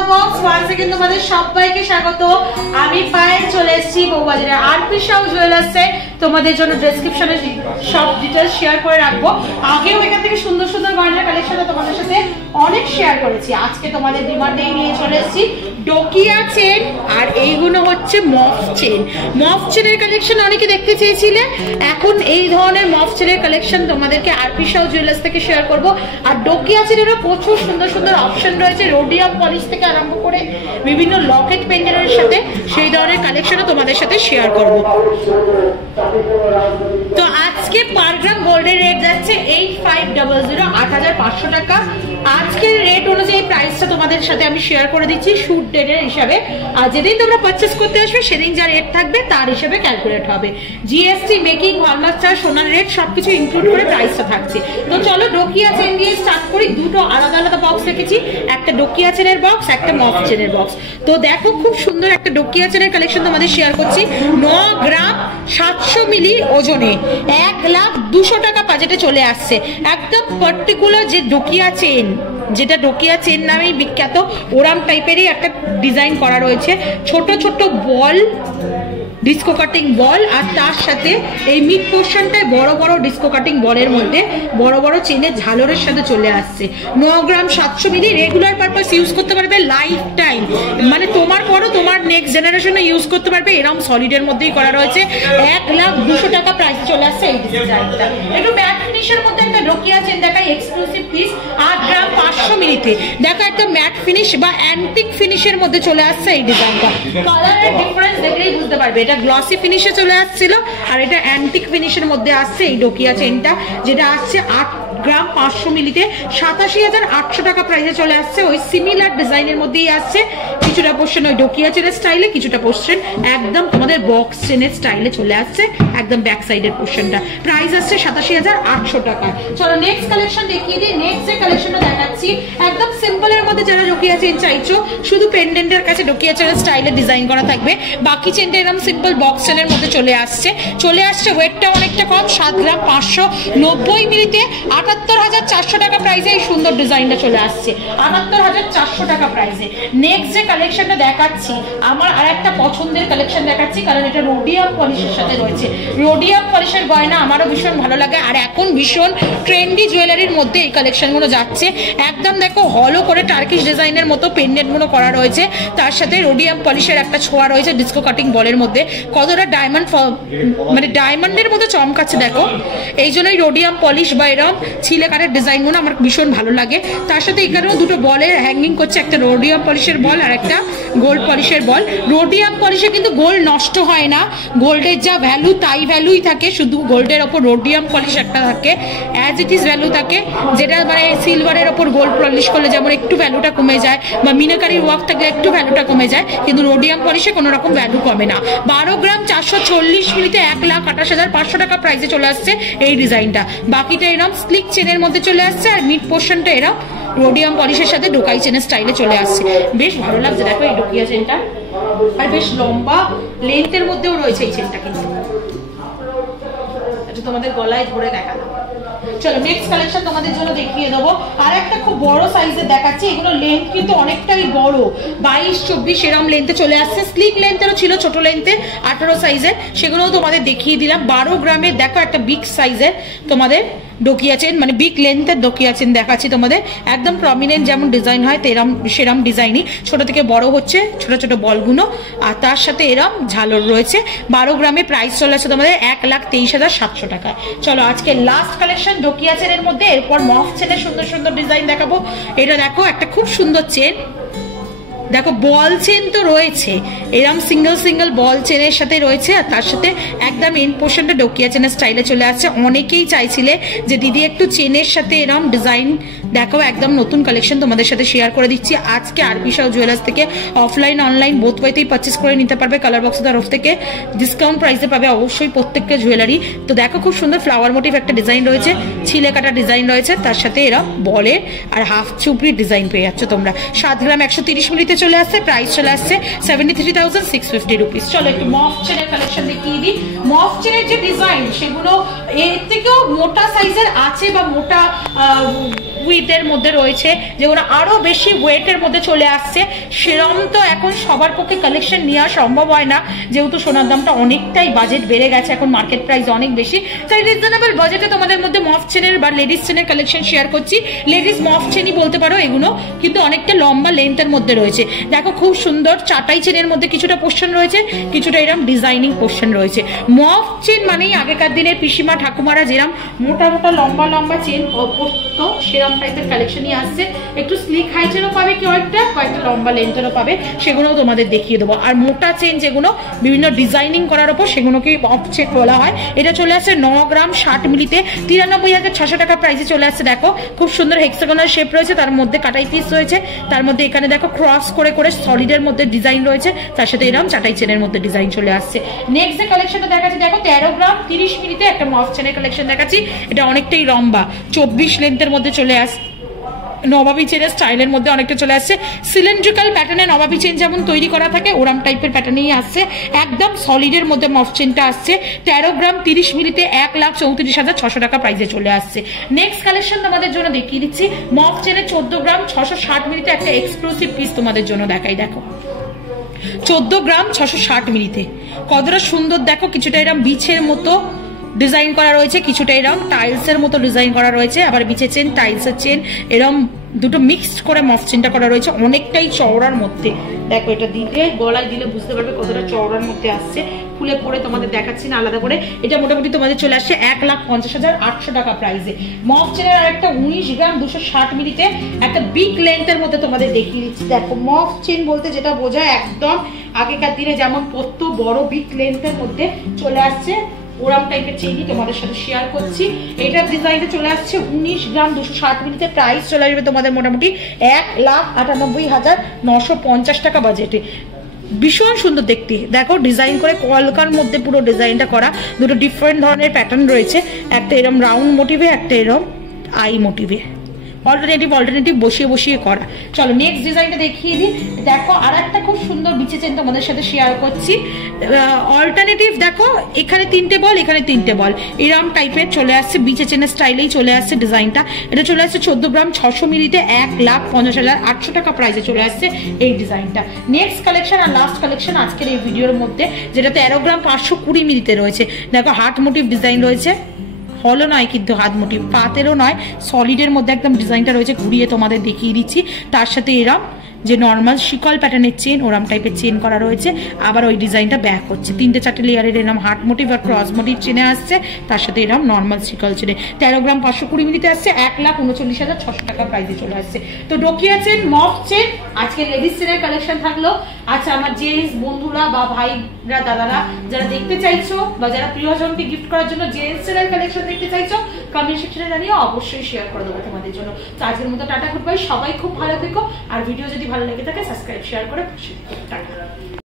The box once again তোমাদের সবাইকে স্বাগত। আমি পায়েল চলে এসেছি বউবাজারে আরপি শাহ জুয়েলার্সে। তোমাদের জন্য ডেসক্রিপশনে সব ডিটেইলস শেয়ার করে রাখবো। আগেও এখান থেকে সুন্দর সুন্দর গয়নার কালেকশন তোমাদের সাথে অনেক শেয়ার করেছি। আজকে তোমাদের ডিমান্ডেই নিয়ে চলে এসেছি ডোকিয়া চেন, আর এইগুলো হচ্ছে মফ চেন। মফ চেনের কালেকশন অনেকে দেখতে চেয়েছিলে, এখন এই ধরনের মফ চেনের কালেকশন তোমাদেরকে আরপি শাহ জুয়েলার্স থেকে শেয়ার করব। আর ডোকিয়া চেনেরও প্রচুর সুন্দর সুন্দর অপশন রয়েছে, রোডিয়াম পলিশ থেকে আরম্ভ করে বিভিন্ন লকেট পেন্ডেলের সাথে সেই ধরনের কালেকশনও তোমাদের সাথে শেয়ার করব। তো আজকে পার গ্রাম গোল্ডের রেট যাচ্ছে 8500, 8500 টাকা। আজকের রেট অনুযায়ী প্রাইসটা তোমাদের সাথে আমি শেয়ার করে দিচ্ছি শুট ডেটের হিসাবে। আর যেদিন তোমরা পারচেস করতে আসবে সেদিন যা রেট থাকবে তার হিসেবে ক্যালকুলেট হবে। জিএসটি, মেকিং, হলমার্ক চার্জ, সোনার রেট সবকিছু ইনক্লুড করে প্রাইসটা থাকছে। তো চলো ডোকিয়া চেন দিয়ে স্টার্ট করি। দুটো আলাদা আলাদা বক্স রেখেছি, একটা ডোকিয়া চেনের বক্স, একটা মফ চেনের বক্স। তো দেখো খুব সুন্দর একটা ডোকিয়া চেনের কালেকশন তোমাদের শেয়ার করছি। 9 গ্রাম 700 মিলি ওজনে 1,02,000 টাকা বাজেটে চলে আসছে। একদম পার্টিকুলার যে ডোকিয়া চেন, যেটা ডোকিয়া চেন নামেই বিখ্যাত, ওরাম টাইপেরই একটা ডিজাইন করা রয়েছে। ছোট ছোট বল, ডিস্কো কাটিং বল, আর তার সাথে এই মিড পোর্শনটায় বড় বড় ডিস্কো কাটিং বলের মধ্যে বড় বড় চেনের ঝালরের সাথে চলে আসছে। 9 গ্রাম 700 মিলি রেগুলার পারপাস ইউজ করতে পারবে লাইফ টাইম, মানে তোমার পরও তোমার নেক্সট জেনারেশনে ইউজ করতে পারবে। এরকম সলিডের মধ্যেই করা রয়েছে। 1,02,000 টাকা প্রাইস চলে আসছে এই ডিজাইনটা। একটু ম্যাট ফিনিশের মধ্যে একটা ডোকিয়া চেন দেখাই, এক্সক্লুসিভ পিস। 8 গ্রাম 500 মিলিতে দেখো একটা ম্যাট ফিনিশ বা অ্যান্টিক ফিনিশের মধ্যে চলে আসছে এই ডিজাইনটা। কালারের ডিফারেন্স দেখলেই বুঝতে পারবে, এটা গ্লসি ফিনিশে চলে আসছিল আর এটা অ্যান্টিক ফিনিশের মধ্যে আসছে এই ডোকিয়া চেনটা, যেটা আসছে 8 গ্রাম 500 মিলিতে 87,800 টাকা প্রাইসে চলে আসছে। ওই সিমিলার ডিজাইনের মধ্যেই আসছে, কিছুটা পোর্শন ওই ডোকিয়া চেনের স্টাইলে, কিছুটা পোর্শন একদম তোমাদের বক্স চেনের স্টাইলে চলে আসছে, একদম ব্যাক সাইডের পোর্শনটা। প্রাইস আসছে 87,800 টাকা। চলো নেক্সট কালেকশন দেখিয়ে দিই। নেক্সট যে কালেকশনটা দেখাচ্ছি একদম সিম্পলের মধ্যে যারা ডোকিয়া চেন চাইছো, শুধু পেন্ডেন্টের কাছে ডোকিয়া চেনের স্টাইলে ডিজাইন করা থাকবে, বাকি চেনটা এরকম সিম্পল বক্স চেনের মধ্যে চলে আসছে। ওয়েটটা অনেকটা কম, 7 গ্রাম 590 মিলিতে 78,400 টাকা প্রাইসে এই সুন্দর ডিজাইনটা চলে আসছে। 78,400 টাকা প্রাইসে। নেক্সট যে কালেকশনটা দেখাচ্ছি, আমার আর একটা পছন্দের কালেকশন দেখাচ্ছি, কারণ এটা রোডিয়াম পলিশের সাথে রয়েছে। রোডিয়াম পলিশের গয়না আমারও ভীষণ ভালো লাগে, আর এখন ভীষণ ট্রেন্ডি জুয়েলারির মধ্যে এই কালেকশনগুলো যাচ্ছে। একদম দেখো হলো করে টার্কিশ ডিজাইনের মতো পেন্ডেন্টগুলো করা রয়েছে, তার সাথে রোডিয়াম পলিশের একটা ছোঁয়া রয়েছে ডিস্কো কাটিং বলের মধ্যে। কতটা ডায়মন্ড, মানে ডায়মন্ডের মতো চমকাচ্ছে দেখো, এই জন্যই রোডিয়াম পলিশ বা এরকম ছিলে কাঠের ডিজাইনগুলো আমার ভীষণ ভালো লাগে। তার সাথে এখানেও দুটো বলের হ্যাঙ্গিং করছে, একটা রোডিয়াম পলিশের বল আর একটা গোল্ড পলিশের বল। রোডিয়াম পলিশে কিন্তু গোল্ড নষ্ট হয় না, গোল্ডের যা ভ্যালু তাই ভ্যালুই থাকে, শুধু গোল্ডের ওপর রোডিয়াম পলিশ একটা থাকে, অ্যাজ ইট ইজ ভ্যালু থাকে। যেটা মানে সিলভারের ওপর গোল্ড পলিশ করলে যেমন একটু ভ্যালুটা কমে যায়, বা মিনাকারির ওয়ার্ক থাকলে একটু ভ্যালুটা কমে যায়, কিন্তু রোডিয়াম পলিশে কোনো রকম ভ্যালু কমে না। 12 গ্রাম 440 মিলিতে 1,28,500 টাকা প্রাইসে চলে আসছে এই ডিজাইনটা। বাকিটা এরকম স্লিক চেনের মধ্যে চলে আসছে, আর মিড পোর্শনটা এরকম রোডিয়াম পলিশের সাথে ডোকাই চেনের স্টাইলে চলে আসছে। বেশ ভালো লাগছে দেখো এই ডোকিয়া চেনটা, আর বেশ লম্বা লেন্থের মধ্যেও রয়েছে এই চেনটা, কিন্তু এটা তোমাদের গলায় ধরে দেখালাম। চলো নেক্সট কালেকশন তোমাদের জন্য দেখিয়ে দেবো। আর একটা খুব বড় সাইজের দেখাচ্ছি, এগুলো লেন্থ কিন্তু অনেকটাই বড়, 22-24 এরকম লেন্থে চলে আসছে। স্লিক লেন্থেরও ছিল, ছোট লেন্থের 18 সাইজের, সেগুলোও তোমাদের দেখিয়ে দিলাম। 12 গ্রামের দেখো একটা বিগ সাইজের তোমাদের ডোকিয়া চেন, মানে বিগ লেন্থের ডোকিয়া চেন দেখাচ্ছি তোমাদের। একদম প্রমিনেন্ট যেমন ডিজাইন হয় সেরম ডিজাইনই, ছোট থেকে বড় হচ্ছে ছোট ছোট বলগুলো, আর তার সাথে এরম ঝালর রয়েছে। 12 গ্রামে প্রাইস চলে আসছে তোমাদের 1,23,700 টাকায়। চলো আজকে লাস্ট কালেকশন ডোকিয়া চেনের মধ্যে, এরপর মফ চেনের সুন্দর সুন্দর ডিজাইন দেখাবো। এটা দেখো একটা খুব সুন্দর চেন, দেখো বল চেন তো রয়েছে, এরম সিঙ্গেল সিঙ্গেল বল চেনের সাথে রয়েছে, আর তার সাথে একদম এন্ড পোর্শনটা ডোকিয়া চেনের স্টাইলে চলে আসছে। অনেকেই চাইছিলে যে দিদি একটু চেনের সাথে এরম ডিজাইন দেখাও, একদম নতুন কালেকশন তোমাদের সাথে শেয়ার করে দিচ্ছি আজকে আরপি শাহ জুয়েলার্স থেকে। অফলাইন অনলাইন বোথ ওয়েতেই পারচেস করে নিতে পারবে, কালার বক্সের তরফ থেকে ডিসকাউন্ট প্রাইসে পাবে অবশ্যই প্রত্যেকটা জুয়েলারি। তো দেখো খুব সুন্দর ফ্লাওয়ার মোটিভ একটা ডিজাইন রয়েছে, ছিলে কাটা ডিজাইন রয়েছে, তার সাথে এরম বলের আর হাফ চুপড়ির ডিজাইন পেয়ে যাচ্ছ তোমরা। 7 গ্রাম 130 মিলিতে চলে আসছে, প্রাইস চলে আসছে 73,650 রুপিস। চলো একটু মফ চেনের কালেকশন দেখিয়ে দিই। মফ চেনের যে ডিজাইন সেগুলো এর থেকেও মোটা সাইজের আছে, বা মোটা উইথের মধ্যে রয়েছে, যেগুলো আরো বেশি ওয়েটের মধ্যে চলে আসছে। সেরম তো এখন সবার পক্ষে কালেকশন নেওয়া সম্ভব হয় না, যেহেতু সোনার দামটা অনেকটাই বাজেট বেড়ে গেছে, এখন মার্কেট প্রাইস অনেক বেশি। তাই রিজনেবল বাজেটে তোমাদের মধ্যে মফ চেনের বা লেডিস চেনের কালেকশন শেয়ার করছি। লেডিস মফ চেনই বলতে পারো এগুলো, কিন্তু অনেকটা লম্বা লেন্থের মধ্যে রয়েছে। দেখো খুব সুন্দর চাটাই চেনের মধ্যে কিছুটা পোর্শন রয়েছে, কিছুটা এরকম ডিজাইনিং পোর্শন রয়েছে। মফ চেন মানেই আগেকার দিনের পিসিমা ঠাকুমারা যেরকম মোটা মোটা লম্বা লম্বা চেন পরতো, সেরকম টাইপের কালেকশনই আসছে। একটু স্লিক হাইটেরও পাবে, কয়েকটা লম্বা লেন্থেরও পাবে, সেগুলোও তোমাদের দেখিয়ে দেবো। আর মোটা চেন যেগুলো বিভিন্ন ডিজাইনিং করার ওপর, সেগুলোকে মফ চেন বলা হয়। এটা চলে আসছে 9 গ্রাম 60 মিলিতে 93,600 টাকা প্রাইসে চলে আসছে। দেখো খুব সুন্দর হেক্সাগোনাল শেপ রয়েছে, তার মধ্যে কাটাই পিস রয়েছে, তার মধ্যে এখানে দেখো ক্রস করে করে সলিডের মধ্যে ডিজাইন রয়েছে, তার সাথে এরকম চাটাই চেনের মধ্যে ডিজাইন চলে আসছে। নেক্সট যে কালেকশনটা দেখাচ্ছি, দেখো 13 গ্রাম 30 মিলিতে একটা মফ চেনের কালেকশন দেখাচ্ছি। এটা অনেকটাই লম্বা, 24 লেন্থের মধ্যে চলে আসছে। নবাবী চেনের স্টাইলের মধ্যে অনেকটা চলে আসছে। সিলিন্ড্রিক্যাল প্যাটার্নে নবাবী চেন যেমন তৈরি করা থাকে, ওরাম টাইপের প্যাটার্নেই আসছে। একদম সলিডের মধ্যে মফ চেনটা আসছে। 13 গ্রাম 30 মিলিতে 1,34,600 টাকা প্রাইসে চলে আসছে। নেক্সট কালেকশন তোমাদের জন্য দেখিয়ে দিচ্ছি। মফ চেনের 14 গ্রাম 660 মিলিতে একটা এক্সক্লুসিভ পিস তোমাদের জন্য দেখাই। দেখো 14 গ্রাম 660 মিলিতে কতটা সুন্দর, দেখো কিছুটা এরকম বিছের মতো ডিজাইন করা রয়েছে, কিছুটা এরকম টাইলসের মতো ডিজাইন করা রয়েছে, আবার বিছের চেন টাইলসের চেন এরকম দুটো মিক্সড করে মফ চেনটা করা রয়েছে, অনেকটাই চওড়ার মধ্যে। দেখো এটা দিলে গলায় দিলে বুঝতে পারবে কতটা চওড়ার মধ্যে আসছে। খুলে পরে তোমাদের দেখাচ্ছি না আলাদা করে। এটা মোটামুটি তোমাদের চলে আসছে 1,50,800 টাকা প্রাইসে। মফ চেনের আর একটা 19 গ্রাম 260 মিলিতে একটা বিগ লেন্থের মধ্যে তোমাদের দেখিয়ে দিচ্ছি। দেখো মফ চেন বলতে যেটা বোঝায়, একদম আগেকার দিনে যেমন পরতো বড় বিগ লেন্থের মধ্যে চলে আসছে, ওরাম টাইপের চেনই তোমাদের সাথে শেয়ার করছি। এটার ডিজাইনটা চলে আসছে 19 গ্রাম 260 মিলিতে। প্রাইস চলে আসবে তোমাদের মোটামুটি 1,98,950 টাকা বাজেটে। ভীষণ সুন্দর দেখতে, দেখো ডিজাইন করে কলকার মধ্যে পুরো ডিজাইনটা করা। দুটো ডিফারেন্ট ধরনের প্যাটার্ন রয়েছে, একটা এরকম রাউন্ড মোটিভে, একটা এরকম আই মোটিভে, অল্টারনেটিভ বসিয়ে বসিয়ে করা। চলো নেক্সট ডিজাইনটা দেখিয়ে দিই। দেখো আর একটা খুব সুন্দর বিচে চেন তোমাদের সাথে শেয়ার করছি। অল্টারনেটিভ দেখো, এখানে 3টে বল, এখানে 3টে বল, এরম টাইপের চলে আসছে, বিচে চেনের স্টাইলেই চলে আসছে ডিজাইনটা। এটা চলে আসছে 14 গ্রাম 600 মিলিতে 1,50,800 টাকা প্রাইসে চলে আসছে এই ডিজাইনটা। নেক্সট কালেকশন আর লাস্ট কালেকশন আজকের এই ভিডিওর মধ্যে, যেটা 13 গ্রাম 520 মিলিতে রয়েছে। দেখো হার্ট মোটিভ ডিজাইন রয়েছে, হলো নয় কিন্তু হাত মোটিভ, পাতেরও নয়, সলিডের মধ্যে একদম ডিজাইনটা রয়েছে। ঘুরিয়ে তোমাদের দেখিয়ে দিচ্ছি। তার সাথে এরম যে নর্মাল শিকল প্যাটার্নের চেন, ওরাম টাইপের চেন করা রয়েছে, আবার ওই ডিজাইনটা ব্যাক হচ্ছে। 3টে-4টে লেয়ারের এরম হার্ট মোটিভ আর ক্রস মোটিভ চেনে আসছে, তার সাথে এরম নর্মাল শিকল চেনে। 13 গ্রাম 520 মিলিতে আসছে, 1,39,600 টাকা প্রাইসে চলে আসছে। তো ডোকিয়া চেন, মফ চেন, আজকে লেডিস চেনের কালেকশন থাকলো। আচ্ছা আমার জেন্টস বন্ধুরা বা ভাইরা দাদারা যারা দেখতে চাইছো, বা যারা প্রিয়জনকে গিফট করার জন্য জেন্টস চেনের কালেকশন দেখতে চাইছো, কমেন্ট সেকশনে জানিয়ে অবশ্যই শেয়ার করে দেবো তোমাদের জন্য। তো আজকের মতো টাটা, গুড বাই, সবাই খুব ভালো থেকো। আর ভিডিও যদি ভালো লেগে থাকে সাবস্ক্রাইব শেয়ার করে খুশি। টাটা।